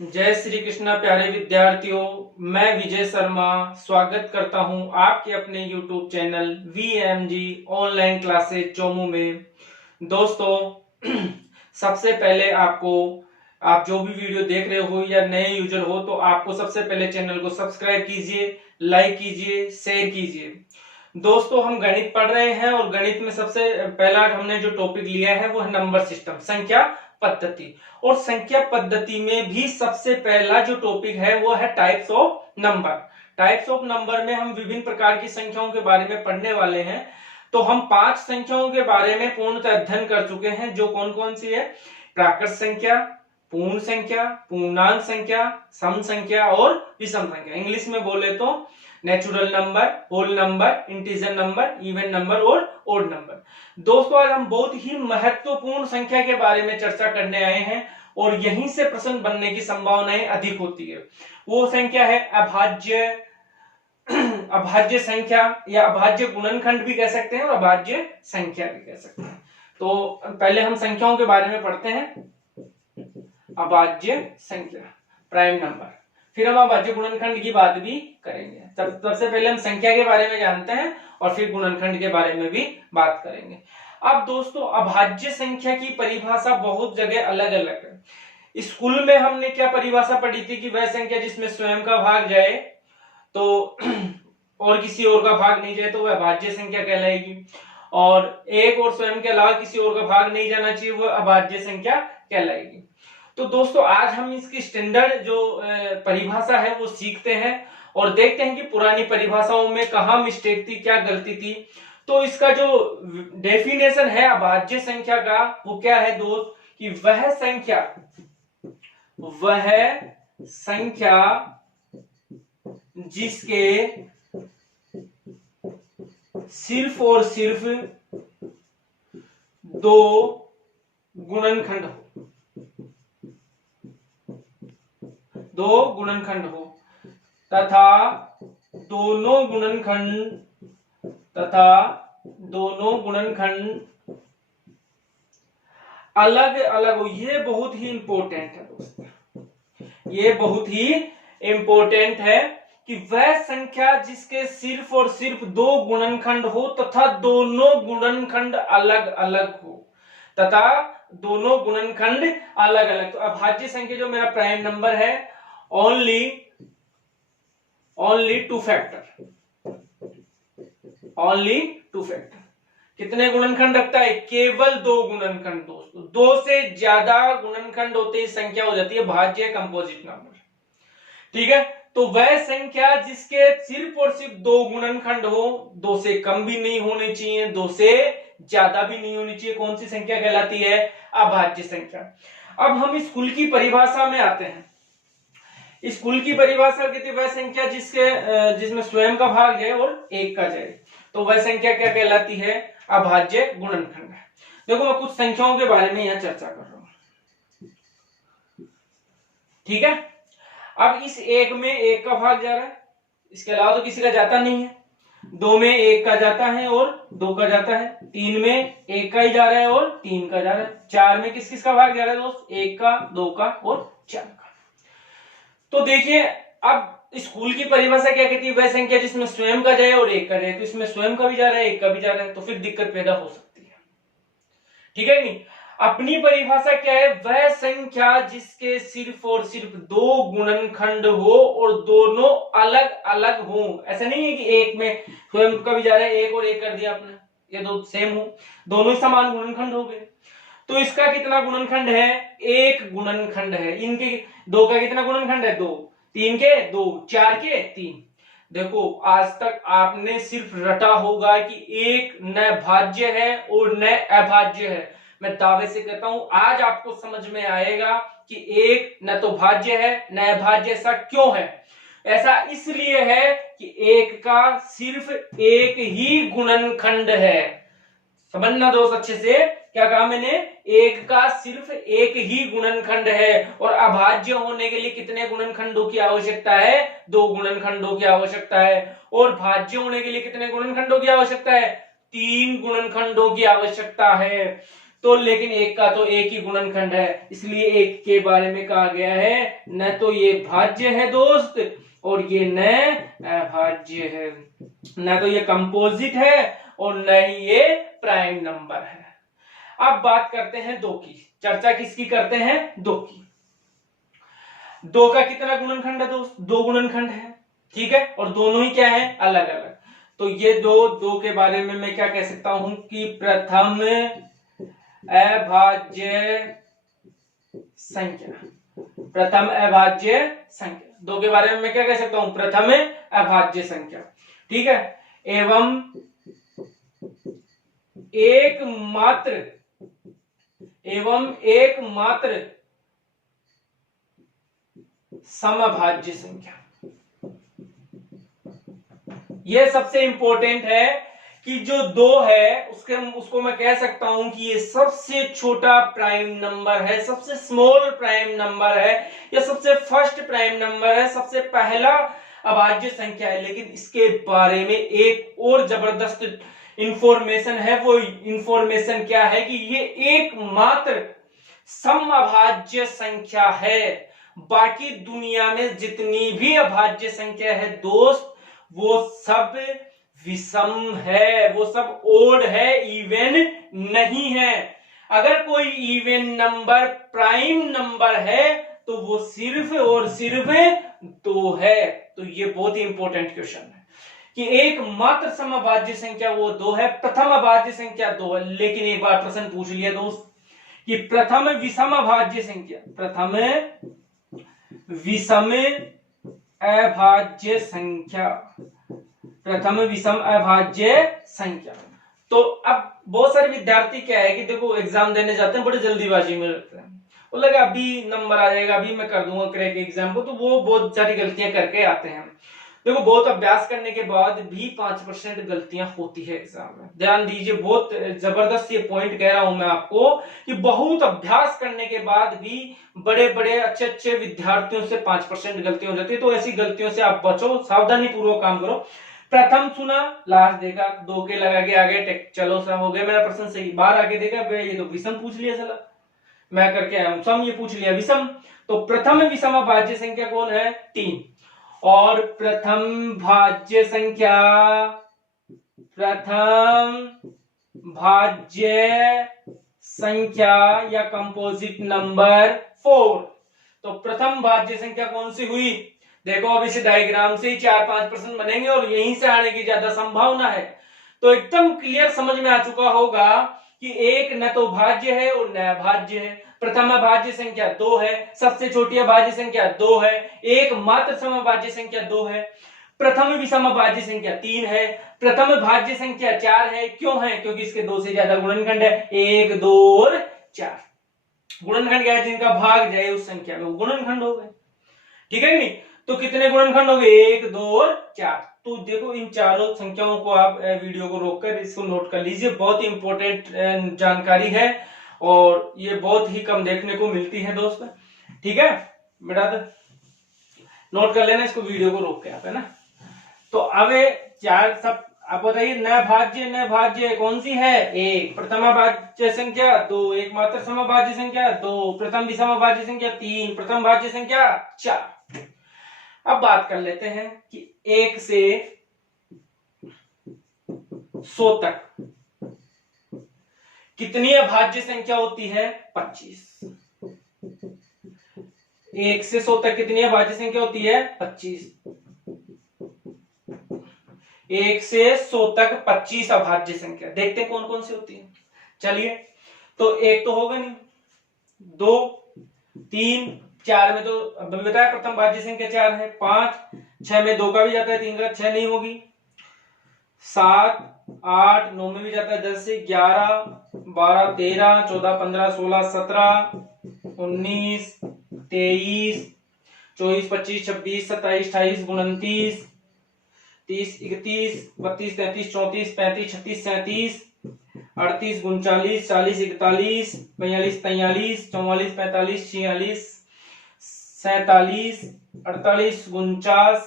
जय श्री कृष्णा प्यारे विद्यार्थियों। मैं विजय शर्मा स्वागत करता हूं आपके अपने YouTube channel VMG online classes Chomu में। दोस्तों सबसे पहले आप जो भी वीडियो देख रहे हो या नए यूजर हो तो आपको सबसे पहले चैनल को सब्सक्राइब कीजिए, लाइक कीजिए, शेयर कीजिए। दोस्तों हम गणित पढ़ रहे हैं और गणित में सबसे पहला हमने जो टॉपिक लिया है वो है नंबर सिस्टम, संख्या पद्धति। और संख्या पद्धति में भी सबसे पहला जो टॉपिक है वो है types of number. Types of number में हम विभिन्न प्रकार की संख्याओं के बारे में पढ़ने वाले हैं। तो हम 5 संख्याओं के बारे में पूर्णतः अध्ययन कर चुके हैं, जो कौन कौन सी है? प्राकृत संख्या, पूर्ण संख्या, पूर्णांक संख्या, सम संख्या और विषम संख्या। इंग्लिश में बोले तो natural number, whole number, integer number, even number और ओड नंबर। दोस्तों आज हम बहुत ही महत्वपूर्ण संख्या के बारे में चर्चा करने आए हैं और यहीं से प्रश्न बनने की संभावनाएं अधिक होती है। वो संख्या है अभाज्य अभाज्य संख्या या अभाज्य गुणनखंड भी कह सकते हैं और अभाज्य संख्या भी कह सकते हैं। तो पहले हम संख्याओं के बारे में पढ़ते हैं। अभाज्य संख्या, प्राइम नंबर, फिर हम अभाज्य गुणनखंड की बात भी करेंगे। सबसे पहले हम संख्या के बारे में जानते हैं और फिर गुणनखंड के बारे में भी बात करेंगे। अब दोस्तों अभाज्य संख्या की परिभाषा बहुत जगह अलग अलग है। स्कूल में हमने क्या परिभाषा पढ़ी थी कि वह संख्या जिसमें स्वयं का भाग जाए तो और किसी और का भाग नहीं जाए तो वह अभाज्य संख्या कहलाएगी, और एक और स्वयं के अलावा किसी और का भाग नहीं जाना चाहिए वह अभाज्य संख्या कहलाएगी। तो दोस्तों आज हम इसकी स्टैंडर्ड जो परिभाषा है वो सीखते हैं और देखते हैं कि पुरानी परिभाषाओं में कहां मिस्टेक थी, क्या गलती थी। तो इसका जो डेफिनेशन है अभाज्य संख्या का वो क्या है दोस्त, कि वह संख्या जिसके सिर्फ और सिर्फ दो गुणनखंड हो तथा दोनों गुणनखंड अलग अलग हो। ये बहुत ही इंपॉर्टेंट है दोस्तों, ये बहुत ही इंपॉर्टेंट है कि वह संख्या जिसके सिर्फ और सिर्फ दो गुणनखंड हो तथा दोनों गुणनखंड अलग अलग हो तो अभाज्य संख्या जो मेरा प्राइम नंबर है ओनली टू फैक्टर कितने गुणनखंड रखता है? केवल दो गुणनखंड। दोस्तों दो से ज्यादा गुणनखंड होते ही संख्या हो जाती है भाज्य, कंपोजिट नंबर। ठीक है, तो वह संख्या जिसके सिर्फ और सिर्फ दो गुणनखंड हो, दो से कम भी नहीं होनी चाहिए, दो से ज्यादा भी नहीं होनी चाहिए, कौन सी संख्या कहलाती है? अभाज्य संख्या। अब हम स्कूल की परिभाषा में आते हैं। स्कूल की परिभाषा कहती है वह संख्या जिसमें स्वयं का भाग जाए और एक का जाए तो वह संख्या क्या कहलाती है? अभाज्य गुणनखंड। देखो मैं कुछ संख्याओं के बारे में यहां चर्चा कर रहा हूं। ठीक है, अब इस एक में एक का भाग जा रहा है, इसके अलावा तो किसी का जाता नहीं है। दो में एक का जाता है और दो का जाता है। तीन में एक का ही जा रहा है और तीन का जा रहा है। चार में किस किस का भाग जा रहा है दोस्त? एक का, दो का और चार का। तो देखिए अब स्कूल की परिभाषा क्या कहती है? वह संख्या जिसमें स्वयं का जाए और एक का जाए। तो इसमें स्वयं का भी जा रहा है, एक का भी जा रहा है, तो फिर दिक्कत पैदा हो सकती है। ठीक है नहीं? अपनी परिभाषा क्या है? वह संख्या जिसके सिर्फ और सिर्फ दो गुणनखंड हो और दोनों अलग अलग हो। ऐसा नहीं है कि एक में स्वयं का भी जा रहा है, एक और एक कर दिया आपने, ये दो सेम हो, दोनों ही समान गुणनखंड हो गए। तो इसका कितना गुणनखंड है? एक गुणनखंड है। इनके दो का कितना गुणनखंड है? दो। तीन के दो, चार के तीन। देखो आज तक आपने सिर्फ रटा होगा कि एक न भाज्य है और न अभाज्य है। मैं दावे से कहता हूं आज आपको समझ में आएगा कि एक न तो भाज्य है न अभाज्य। ऐसा क्यों है? ऐसा इसलिए है कि एक का सिर्फ एक ही गुणनखंड है। समझना दोस्त अच्छे से, क्या कहा मैंने? एक का सिर्फ एक ही गुणनखंड है और अभाज्य होने के लिए कितने गुणनखंडों की आवश्यकता है? दो गुणनखंडों की आवश्यकता है। और भाज्य होने के लिए कितने गुणनखंडों की आवश्यकता है? तीन गुणनखंडों की आवश्यकता है। तो लेकिन एक का तो एक ही गुणनखंड है, इसलिए एक के बारे में कहा गया है न तो ये भाज्य है दोस्त और ये न अभाज्य है, न तो ये कंपोजिट है और न ही ये प्राइम नंबर है। अब बात करते हैं दो की, चर्चा किसकी करते हैं, दो की। दो का कितना गुणनखंड है दोस्त, दो गुणनखंड है, ठीक है, और दोनों ही क्या है, अलग अलग। तो ये दो के बारे में मैं क्या कह सकता हूं कि प्रथम अभाज्य संख्या, प्रथम अभाज्य संख्या, दो के बारे में मैं क्या कह सकता हूं, प्रथम अभाज्य संख्या, ठीक है, एवं एकमात्र समभाज्य संख्या। यह सबसे इंपॉर्टेंट है कि जो दो है उसको मैं कह सकता हूं कि ये सबसे छोटा प्राइम नंबर है, सबसे स्मॉल प्राइम नंबर है, या सबसे फर्स्ट प्राइम नंबर है, सबसे पहला अभाज्य संख्या है। लेकिन इसके बारे में एक और जबरदस्त इंफॉर्मेशन है, वो इंफॉर्मेशन क्या है कि ये एकमात्र समअभाज्य संख्या है। बाकी दुनिया में जितनी भी अभाज्य संख्या है दोस्त, वो सब विषम है, वो सब ओड है, इवन नहीं है। अगर कोई इवन नंबर प्राइम नंबर है तो वो सिर्फ और सिर्फ दो है। तो ये बहुत ही इंपॉर्टेंट क्वेश्चन है कि एकमात्र समअभाज्य संख्या वो दो है, प्रथम अभाज्य संख्या दो है। लेकिन एक बार प्रश्न पूछ लिया दोस्त कि प्रथम विषम अभाज्य संख्या, प्रथम विषम अभाज्य संख्या, प्रथम विषम अभाज्य संख्या। तो अब बहुत सारे विद्यार्थी क्या है कि देखो एग्जाम देने जाते हैं, बड़े जल्दीबाजी में रहते हैं, वो लगा अभी नंबर आ जाएगा, अभी मैं कर दूंगा क्रैक एग्जाम को, तो वो बहुत सारी गलतियां करके आते हैं। देखो बहुत अभ्यास करने के बाद भी 5% गलतियां होती है एग्जाम में, ध्यान दीजिए। बहुत जबरदस्त ये पॉइंट कह रहा हूं मैं आपको कि बहुत अभ्यास करने के बाद भी बड़े बड़े अच्छे अच्छे विद्यार्थियों से 5% गलतियां हो जाती है। तो ऐसी गलतियों से आप बचो, सावधानी पूर्वक काम करो। प्रथम सुना, लास्ट देखा, दो के लगा के आगे चलो सा हो गया मेरा प्रश्न सही। बाहर आगे देखा ये तो विषम पूछ लिया, चला मैं करके आया हूं सम, ये पूछ लिया विषम। तो प्रथम विषम भाज्य संख्या कौन है, 3। और प्रथम भाज्य संख्या, प्रथम भाज्य संख्या या कंपोजिट नंबर 4। तो प्रथम भाज्य संख्या कौन सी हुई, देखो अब इस डायग्राम से ही 4-5 प्रश्न बनेंगे और यहीं से आने की ज्यादा संभावना है। तो एकदम क्लियर समझ में आ चुका होगा कि एक न तो भाज्य है और न अभाज्य है। प्रथम अभाज्य संख्या 2 है, सबसे छोटी अभाज्य संख्या 2 है, एकमात्र समअभाज्य संख्या 2 है, प्रथम विषम अभाज्य संख्या 3 है, प्रथम भाज्य संख्या 4 है। क्यों है, क्योंकि इसके 2 से ज्यादा गुणनखंड है, 1, 2 और 4। गुणनखंड क्या है, जिनका भाग जाए उस संख्या में वो गुणनखंड हो गए, ठीक है नहीं। तो कितने गुणनखंड हो गए, 1, 2 और 4। तो देखो इन चारों संख्याओं को आप वीडियो को रोककर इसको नोट कर लीजिए, बहुत ही इंपॉर्टेंट जानकारी है और ये बहुत ही कम देखने को मिलती है दोस्त, ठीक है बेटा। तो नोट कर लेना इसको, वीडियो को रोक के आप, है ना। तो अब चार सब आप बताइए, न भाज्य कौन सी है, 1 प्रथम भाज्य संख्या, 2 एकमात्र समभाज्य संख्या, 2 प्रथम विषम भाज्य संख्या, 3 प्रथम भाज्य संख्या, 4। अब बात कर लेते हैं कि 1 से 100 तक कितनी अभाज्य संख्या होती है, 25। 1 से 100 तक कितनी अभाज्य संख्या होती है, 25। 1 से 100 तक 25 अभाज्य संख्या, देखते हैं कौन कौन सी होती है। चलिए, तो 1 तो होगा नहीं, 2, 3, 4 में तो अभी बताया प्रथम भाज्य संख्या 4 है, 5, 6 में 2 का भी जाता है, 3 का 6 नहीं होगी, 7, 8, 9 में भी जाता है, 10 से 11, 12, 13, 14, 15, 16, 17, 19, 23, 24, 25, 26, 27, 28, 29, 30, 31, 32, 33, 34, 35, 36, 37, 38, 39, 40, 41, 42, 43, 44, 45, 46, 47, 48, 49,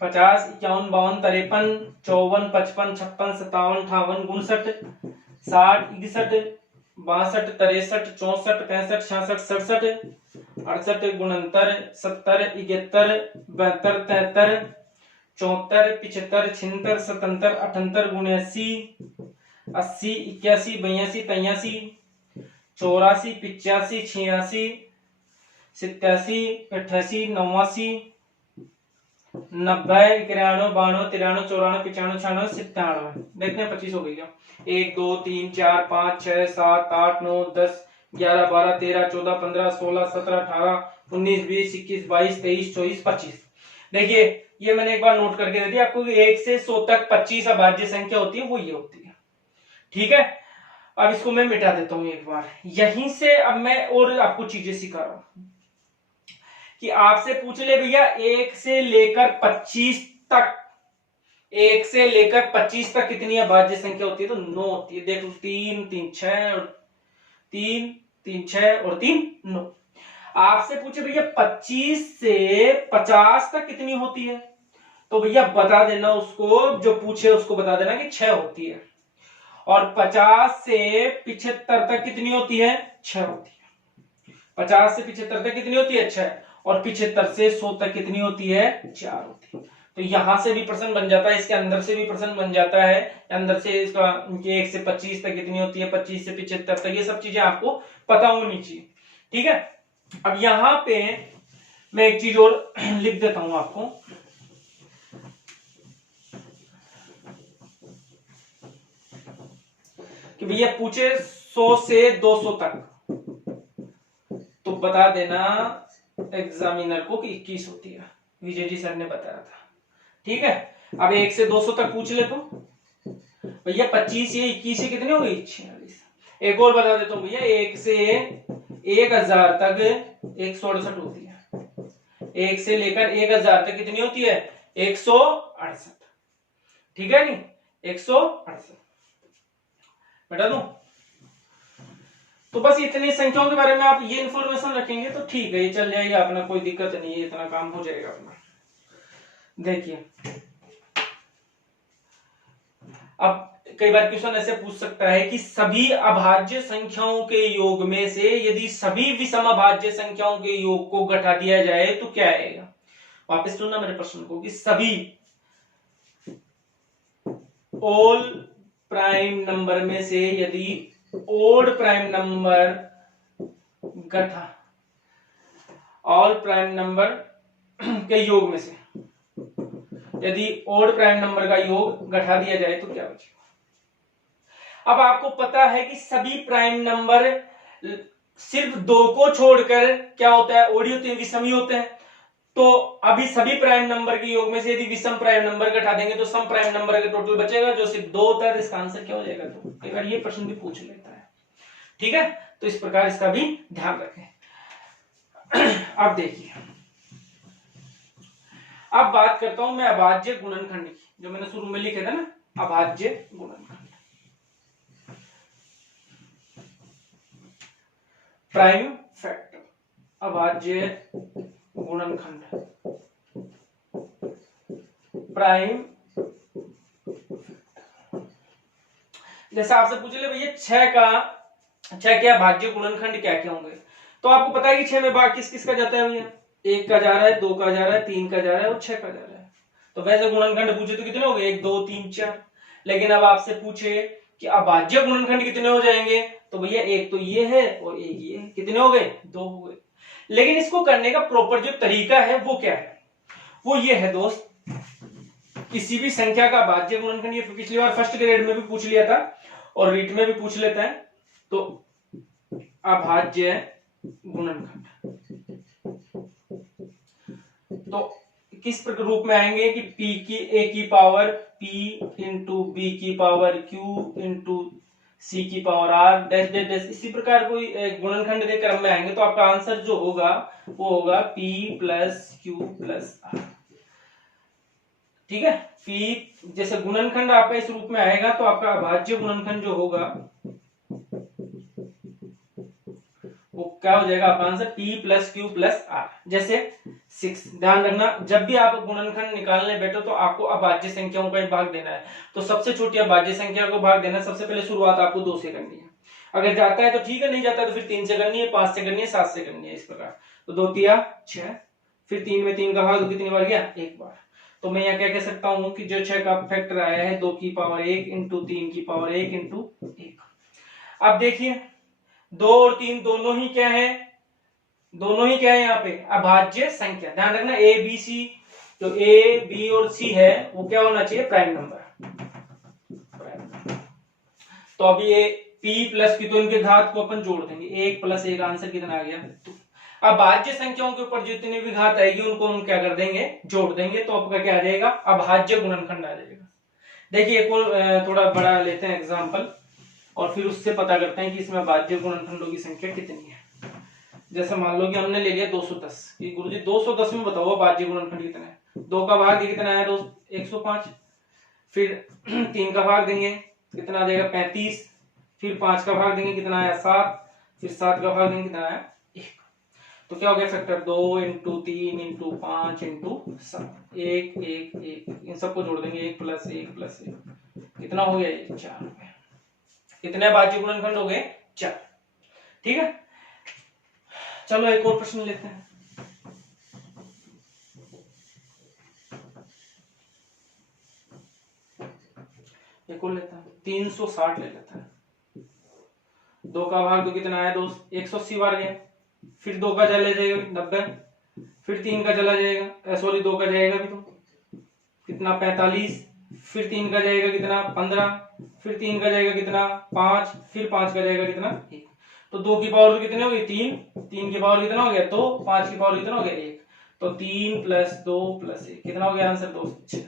50, 51, 52, 53, 54, 55, 56, 57, 58, 59, 60, 61, 62 63 64 65 66 67 68 69 70 71 72 73 74 75 76 77 78 79 80 81 82 83 84 85 86 87 88 89 90 91 92 93 94 95 96 97 देखते हैं 25 हो गई क्या। 1 2 3 4 5 6 7 8 9 10 11 12 13 14 15 16 17 18 19 20 21 22 23 24 25। देखिए ये मैंने एक बार नोट करके दे दिया आपको, 1 से 100 तक 25 अभाज्य संख्या होती है, वो ये होती है। ठीक है, अब इसको मैं मिटा देता हूं एक बार। यहीं से अब मैं और आपको चीजें सिखा रहा हूं कि आपसे पूछ ले भैया 1 से लेकर 25 तक, 1 से लेकर 25 तक कितनी अभाज्य संख्या होती है, तो 9 होती है। देख लो 3 3 6 और 3 3 6 और 3 9। आपसे पूछे भैया 25 से 50 तक कितनी होती है, तो भैया बता देना उसको, जो पूछे उसको बता देना कि 6 होती है। और 50 से 75 तक कितनी होती है, 6 होती है। 50 से 75 तक कितनी होती है, 6। और 75 से 100 तक कितनी होती है, 4 होती है। तो यहां से भी प्रश्न बन जाता है, इसके अंदर से भी प्रश्न बन जाता है, अंदर से इसका 1 से 25 तक कितनी होती है, 25 से 75 तक, ये सब चीजें आपको पता होनी चाहिए। ठीक है, अब यहां पे मैं एक चीज और लिख देता हूं आपको कि भैया पूछे 100 से 200 तक, तो बता देना एग्जामिनर को कि 21 होती है, विजय जी सर ने बताया था। ठीक है, अब 1 से 200 तक पूछ ले तो भैया 25 ये 21 से कितनी हो गई, 46। एक और बता देता हूं भैया, 1 से 1000 तक 168 होती है। 1 से लेकर 1000 तक कितनी होती है, 168। ठीक है नहीं, 168 बता दूं। तो बस इतनी संख्याओं के बारे में आप ये इंफॉर्मेशन रखेंगे तो ठीक है, ये चल जाएगा अपना, कोई दिक्कत नहीं है, इतना काम हो जाएगा अपना। देखिए अब कई बार क्वेश्चन ऐसे पूछ सकता है कि सभी अभाज्य संख्याओं के योग में से यदि सभी विषम अभाज्य संख्याओं के योग को घटा दिया जाए तो क्या आएगा। वापस सुनना मेरे प्रश्न को कि सभी ऑल प्राइम नंबर में से यदि ओड प्राइम नंबर घटा, ऑल प्राइम नंबर के योग में से यदि ओड प्राइम नंबर का योग घटा दिया जाए तो क्या बचेगा। अब आपको पता है कि सभी प्राइम नंबर सिर्फ 2 को छोड़कर क्या होता है, ओडी होते हैं, विषमी होते हैं। तो अभी सभी प्राइम नंबर के योग में से यदि विषम प्राइम नंबर घटा देंगे तो सम प्राइम नंबर का टोटल बचेगा जो सिर्फ 2 होता है, तो इसका आंसर क्या हो जाएगा, 2। कई बार ये प्रश्न भी पूछ लेता है। ठीक है, तो इस प्रकार इसका भी ध्यान रखें। अब देखिए, अब बात करता हूं मैं अभाज्य गुणनखंड की, जो मैंने शुरू में लिखे था ना, अभाज्य गुणनखंड, प्राइम फैक्टर, अभाज्य गुणनखंड, प्राइम। जैसे आपसे पूछ ले भैया 6 के अभाज्य गुणनखंड क्या क्या होंगे, तो आपको पता है कि 6 में भाग किस किस का जाता है भैया, 1 का जा रहा है, 2 का जा रहा है, 3 का जा रहा है और 6 का जा रहा है। तो वैसे गुणनखंड पूछे तो कितने हो गए, 1 2 3 4। लेकिन अब आपसे पूछे कि अभाज्य गुणनखंड कितने हो जाएंगे, तो भैया एक तो ये है और एक ये है, कितने हो गए, 2 हो गए। लेकिन इसको करने का प्रॉपर जो तरीका है वो क्या है, वो ये है दोस्त, किसी भी संख्या का अभाज्य गुणनखंड, ये पिछली बार फर्स्ट ग्रेड में भी पूछ लिया था और रीट में भी पूछ लेता है। तो अभाज्य गुणनखंड तो किस रूप में आएंगे कि p की a की पावर p इंटू b की पावर q इंटू c की power r dash dash dash, इसी प्रकार कोई गुणनखंड के क्रम में आएंगे। तो आपका आंसर जो होगा वो होगा p plus q plus r। ठीक है, p जैसे गुणनखंड आपका इस रूप में आएगा तो आपका अभाज्य गुणनखंड जो होगा वो क्या हो जाएगा, आपका answer p plus q plus r। जैसे 6, ध्यान रखना जब भी आप गुणनखंड निकालने बैठो तो आपको अभाज्य संख्याओं का भाग देना है। तो सबसे छोटी अभाज्य संख्या को भाग देना, सबसे पहले शुरुआत आपको 2 से करनी है। अगर जाता है तो ठीक है, नहीं जाता है तो फिर 3 से करनी है, 5 से करनी है, 7 से करनी है, इस प्रकार। तो 2 तिया 6, फिर 3 में 3 का भाग कितनी बार गया, एक बार। तो मैं यहाँ क्या कह सकता हूँ कि जो 6 का फैक्टर आया है 2 की पावर 1 इंटू 3 की पावर 1 इंटू 1। अब देखिए 2 और 3 दोनों ही क्या है, दोनों ही क्या है यहाँ पे अभाज्य संख्या। ध्यान रखना ए बी सी, जो ए बी और सी है वो क्या होना चाहिए, प्राइम नंबर। तो अभी ये p प्लस की, तो इनके घात को अपन जोड़ देंगे, 1 प्लस 1 आंसर कितना आ गया। अब भाज्य संख्याओं के ऊपर जितनी भी घात आएगी उनको हम क्या कर देंगे, जोड़ देंगे, तो आपका क्या आ जाएगा, अभाज्य गुणनखंड आ जाएगा। देखिए एक और थोड़ा बड़ा लेते हैं एग्जांपल, और फिर उससे पता करते हैं कि इसमें अभाज्य गुणनखंडों की संख्या कितनी है। जैसे मान लो कि हमने ले लिया 210 कि गुरुजी 210 में बताओ अभाज्य गुणनखंड कितना है। 2 का भाग कितना है दोस्त, 105। फिर 3 का भाग देंगे कितना आ जाएगा, 35। फिर 5 का भाग देंगे कितना आया, 7। फिर 7 का भाग देंगे कितना आया, 1। तो क्या हो गया फैक्टर, 2 इंटू 3 इंटू 5 इंटू 7, 1 1 1, इन सबको जोड़ देंगे, 1 प्लस 1 प्लस 1 कितना हो गया, 4 हो गया। कितने भाज्य गुणनखंड हो गए, 4। ठीक है, चलो एक और प्रश्न लेते हैं। एक और लेता है, 360 ले लेता है। 2 का भाग तो कितना आया दोस्त, 180 बार गया। फिर 2 का चला जाएगा 90, फिर 3 का चला जाएगा, सॉरी 2 का जाएगा भी तो कितना 45, फिर 3 का जाएगा कितना 15, फिर 3 का जाएगा कितना 5, फिर 5 का जाएगा कितना 1। तो 2 की पावर कितने हो गई 3, 3 की पावर कितना हो गया 2, 5 की पावर कितना हो गया 1। तो 3 प्लस 2 प्लस 1 कितना हो गया आंसर दोस्त, 6।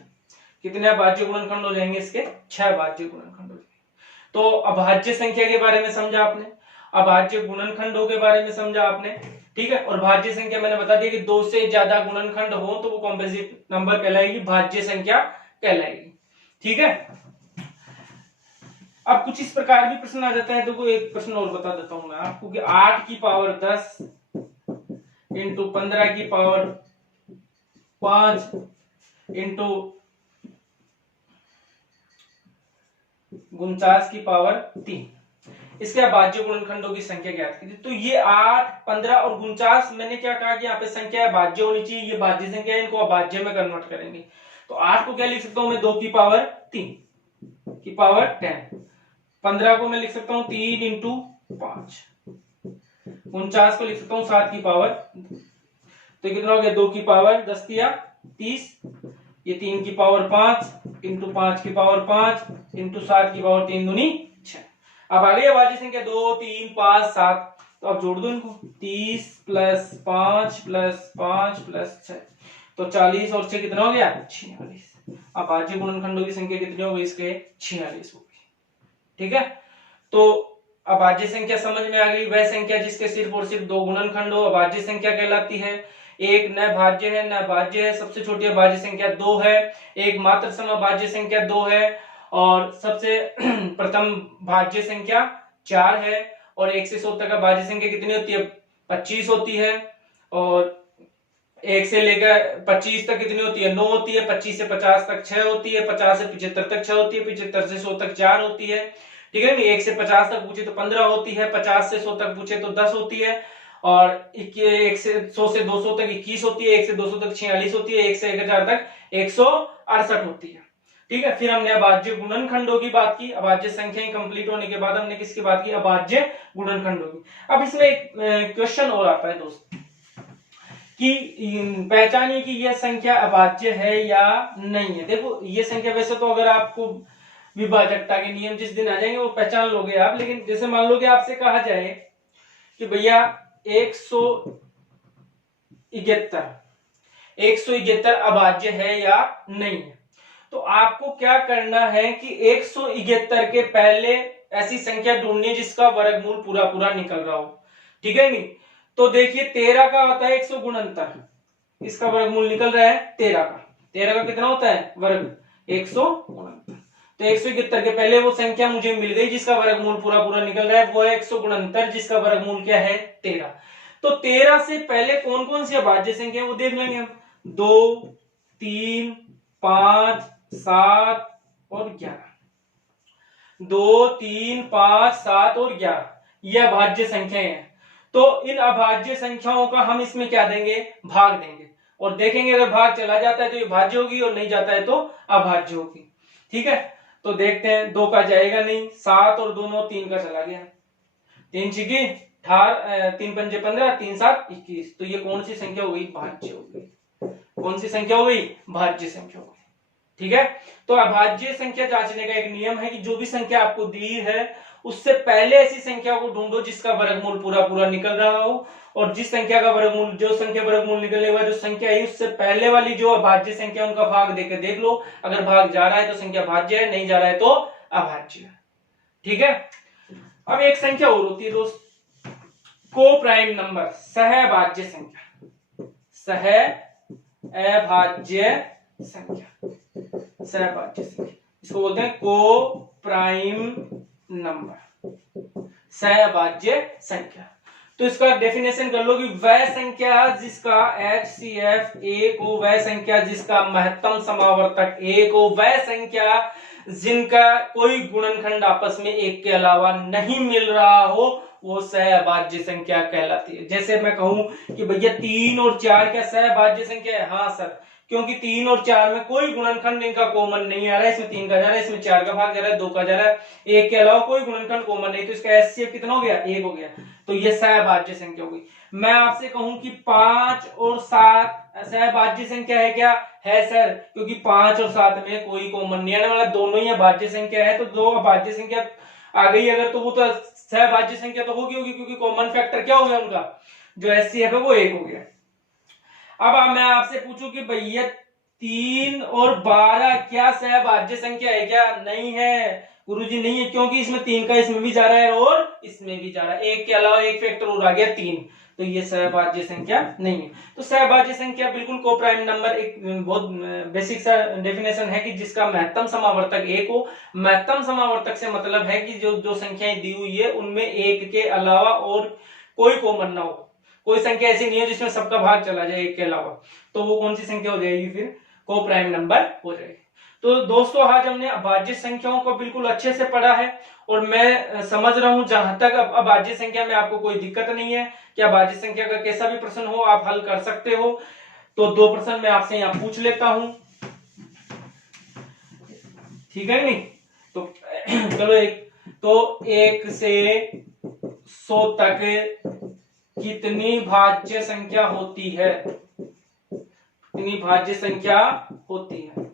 कितने अभाज्य गुणनखंड हो जाएंगे इसके, 6 अभाज्य गुणनखंड हो जाएंगे। तो अभाज्य संख्या के बारे में समझा आपने, अभाज्य गुणनखंडों के बारे में समझा आपने, ठीक है। और भाज्य संख्या मैंने बता दिया कि 2 से ज्यादा गुणनखंड हो तो वो कॉम्पोजिट नंबर कहलाएगी, भाज्य संख्या कहलाएगी, ठीक है। अब कुछ इस प्रकार भी प्रश्न आ जाता है, देखो एक प्रश्न और बता देता हूं मैं आपको कि 8 की पावर 10 इंटू 15 की पावर 5 इंटू 49 की पावर 3, इसके अभाज्य गुणनखंडों की संख्या ज्ञात कीजिए। तो ये 8, 15 और 49 मैंने क्या कहा कि यहाँ पे संख्या भाज्य होनी चाहिए, ये भाज्य संख्या है, इनको अभाज्य में कन्वर्ट करेंगे। तो 8 को क्या लिख सकता हूं मैं, 2 की पावर 3 की पावर 10। 15 को मैं लिख सकता हूं 3 इंटू 5। 49 को लिख सकता हूं 7 की पावर। तो कितना हो गया, 2 की पावर 10 दिया 30, ये 3 की पावर 5 इंटू 5 की पावर 5 इंटू 7 की पावर 3 दूनी 6। अब आ गई अभाज्य संख्या 2 3 5 7, तो आप जोड़ दो इनको, 30 प्लस 5 प्लस 5 प्लस 6, तो 40 और 6 कितना हो गया 46। अभाज्य गुणनखंडों की संख्या कितनी हो गई इसके, 46 हो गई, ठीक है। तो अभाज्य संख्या समझ में आ गई, वह संख्या जिसके सिर्फ और सिर्फ 2 गुणनखंड हो अभाज्य संख्या कहलाती है। एक न भाज्य है न भाज्य है, सबसे छोटी अभाज्य संख्या 2 है। एक मात्र सम अभाज्य संख्या 2 है, और सबसे प्रथम भाज्य संख्या 4 है। और 1 से 100 तक अभाज्य संख्या कितनी होती है, 25 होती है। और 1 से लेकर 25 तक कितनी होती है, 9 होती है। 25 से 50 तक 6 होती है। 50 से 75 तक 6 होती है। 75 से 100 तक 4 होती है, ठीक है। 1 से 50 तक पूछे तो 15 होती है। 50 से 100 तक पूछे तो 10 होती है। और 1 से 100 से 200 तक 21 होती है। 1 से 200 तक 46 होती है। 1 से 1000 तक 168 होती है, ठीक है। फिर हमने अभाज्य गुणनखंडों की बात की, अभाज्य संख्याएं कंप्लीट होने के बाद हमने किसकी बात की, अभाज्य गुणनखंडों की। अब इसमें एक क्वेश्चन और आता है दोस्त कि पहचानिए कि यह संख्या अभाज्य है या नहीं है। देखो ये संख्या वैसे तो अगर आपको विभाजकता के नियम जिस दिन आ जाएंगे वो पहचान लोगे आप, लेकिन जैसे मान लो कि आपसे कहा जाए कि भैया 171 अभाज्य है या नहीं है, तो आपको क्या करना है कि 171 के पहले ऐसी संख्या ढूंढनी जिसका वर्गमूल पूरा पूरा निकल रहा हो, ठीक है नहीं। तो देखिए 13 का होता है 169, इसका वर्गमूल निकल रहा है 13 का। 13 का कितना होता है वर्ग, 169। तो 171 के पहले वो संख्या मुझे मिल गई जिसका वर्गमूल पूरा पूरा निकल रहा है, वो है 169 जिसका वर्गमूल क्या है 13। तो 13 से पहले कौन कौन सी अभाज्य संख्या वो देख लेंगे हम, 2 3 5 7 और 11। 2 3 5 7 और 11। ये अभाज्य संख्याएं हैं। तो इन अभाज्य संख्याओं का हम इसमें क्या देंगे, भाग देंगे, और देखेंगे अगर भाग चला जाता है तो ये भाज्य होगी और नहीं जाता है तो अभाज्य होगी। ठीक है, तो देखते हैं, 2 का जाएगा नहीं, 7 और 2 9 3 का चला गया, 3 छिकी 3 पंजे 15, 3 7 21, तो ये कौन सी संख्या हो गई, भाज्य हो गई। कौन सी संख्या हो गई, भाज्य संख्या हो गई। ठीक है, तो अभाज्य संख्या जांचने का एक नियम है कि जो भी संख्या आपको दी है उससे पहले ऐसी संख्या को ढूंढो जिसका वर्गमूल पूरा पूरा निकल रहा हो, और जिस संख्या का वर्गमूल, जो संख्या वर्गमूल निकलने वाला जो संख्या है उससे पहले वाली जो अभाज्य संख्या उनका भाग देके देख लो, अगर भाग जा रहा है तो संख्या भाज्य है, नहीं जा रहा है तो अभाज्य है। ठीक है, अब एक संख्या और होती है दोस्त, को प्राइम नंबर, सहभाज्य संख्या, सहभाज्य संख्या, सहभाज्य संख्या, इसको बोलते हैं को प्राइम नंबर, सहभाज्य संख्या। तो इसका डेफिनेशन कर लो कि वह संख्या जिसका HCF 1 हो, वह संख्या जिसका महत्तम समावर्तक 1 हो, वह संख्या जिनका कोई गुणनखंड आपस में 1 के अलावा नहीं मिल रहा हो, वो सहभाज्य संख्या कहलाती है। जैसे मैं कहूं कि भैया 3 और 4 क्या सहभाज्य संख्या है, हाँ सर, क्योंकि 3 और 4 में कोई गुणनखंड इनका कॉमन नहीं आ रहा है, इसमें 3 का जा रहा है, इसमें 4 का भाग जा रहा है, 2 का जा रहा है, 1 के अलावा कोई गुणनखंड कॉमन नहीं, तो इसका HCF कितना हो गया, 1 हो गया, तो ये सहभाज्य संख्या हो गई। मैं आपसे कहूं कि 5 और 7 सहभाज्य संख्या है क्या, है सर, क्योंकि 5 और 7 में कोई कॉमन नहीं आने वाला, दोनों ही अभाज्य संख्या है, तो 2 अभाज्य संख्या आ गई अगर, तो वो तो सहभाज्य संख्या तो होगी, क्योंकि कॉमन फैक्टर क्या हो गया उनका, जो HCF है वो 1 हो गया। अब मैं आपसे पूछूं कि भैया 3 और 12 क्या सहभाज्य संख्या है क्या, नहीं है गुरुजी, नहीं है, क्योंकि इसमें 3 का इसमें भी जा रहा है और इसमें भी जा रहा है, 1 के अलावा एक फैक्टर और आ गया 3, तो ये सहभाज्य संख्या नहीं है। तो सहभाज्य संख्या बिल्कुल को प्राइम नंबर, एक बहुत बेसिक सा डेफिनेशन है कि जिसका महत्तम समावर्तक 1 हो। महत्तम समावर्तक से मतलब है कि जो संख्याएं दी हुई है उनमें 1 के अलावा और कोई कॉमन ना हो, कोई संख्या ऐसी नहीं है जिसमें सबका भाग चला जाए 1 के अलावा, तो वो कौन सी संख्या हो जाएगी, फिर को प्राइम नंबर हो जाएगी। तो दोस्तों आज हमने अभाज्य संख्याओं को बिल्कुल अच्छे से पढ़ा है, और मैं समझ रहा हूं जहां तक अभाज्य संख्या में आपको कोई दिक्कत नहीं है, कि अभाज्य संख्या का कैसा भी प्रश्न हो आप हल कर सकते हो। तो 2 प्रश्न मैं आपसे यहाँ पूछ लेता हूं, ठीक है नहीं, तो चलो तो 1 से 100 तक कितनी भाज्य संख्या होती है, कितनी भाज्य संख्या होती है,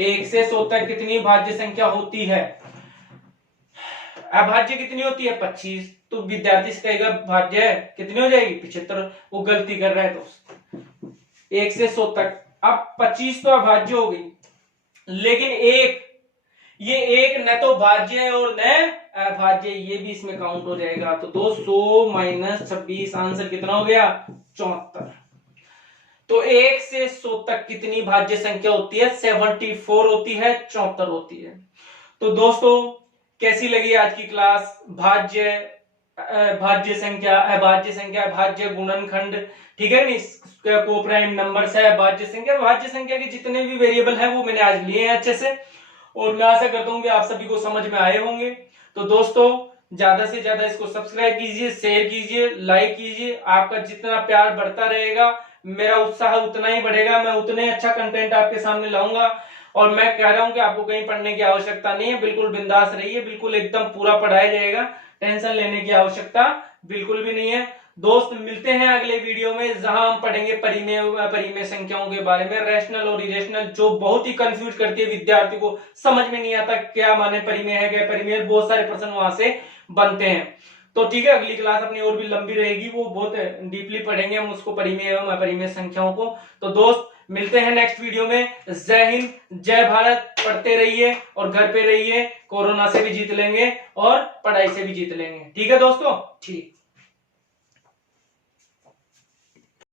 1 से 100 तक कितनी भाज्य संख्या होती है। अभाज्य कितनी होती है, 25, तो विद्यार्थी से कहेगा भाज्य है कितनी हो जाएगी, 75, वो गलती कर रहा है दोस्त, 1 से 100 तक। अब 25 तो अभाज्य हो गई, लेकिन ये एक न तो भाज्य है और न अभाज्य, ये भी इसमें काउंट हो जाएगा, तो 200 माइनस 26 आंसर कितना हो गया, 74। तो 1 से 100 तक कितनी भाज्य संख्या होती है, 74 होती है, 74 होती है। तो दोस्तों कैसी लगी आज की क्लास, भाज्य संख्या, अभाज्य संख्या, भाज्य गुणनखंड, ठीक है नी, को प्राइम नंबर से भाज्य संख्या, भाज्य संख्या के जितने भी वेरिएबल हैं वो मैंने आज लिए हैं अच्छे से, और मैं आशा करता हूं कि आप सभी को समझ में आए होंगे। तो दोस्तों ज्यादा से ज्यादा इसको सब्सक्राइब कीजिए, शेयर कीजिए, लाइक कीजिए, आपका जितना प्यार बढ़ता रहेगा मेरा उत्साह उतना ही बढ़ेगा, मैं उतने अच्छा कंटेंट आपके सामने लाऊंगा। और मैं कह रहा हूं कि आपको कहीं पढ़ने की आवश्यकता नहीं है, बिल्कुल बिंदास रहिए, बिल्कुल एकदम पूरा पढ़ाया जाएगा, टेंशन लेने की आवश्यकता बिल्कुल भी नहीं है। दोस्त मिलते हैं अगले वीडियो में, जहां हम पढ़ेंगे परिमेय संख्याओं के बारे में, रैशनल और इरेशनल, जो बहुत ही कंफ्यूज करती है विद्यार्थी को, समझ में नहीं आता क्या माने परिमेय है क्या परिमेय, बहुत सारे प्रश्न वहां से बनते हैं। तो ठीक है, अगली क्लास अपनी और भी लंबी रहेगी, वो बहुत डीपली पढ़ेंगे हम उसको, परिमेय एवं अपरिमेय संख्याओं को। तो दोस्त मिलते हैं नेक्स्ट वीडियो में, जय हिंद जय भारत, पढ़ते रहिए और घर पे रहिए, कोरोना से भी जीत लेंगे और पढ़ाई से भी जीत लेंगे, ठीक है दोस्तों, ठीक।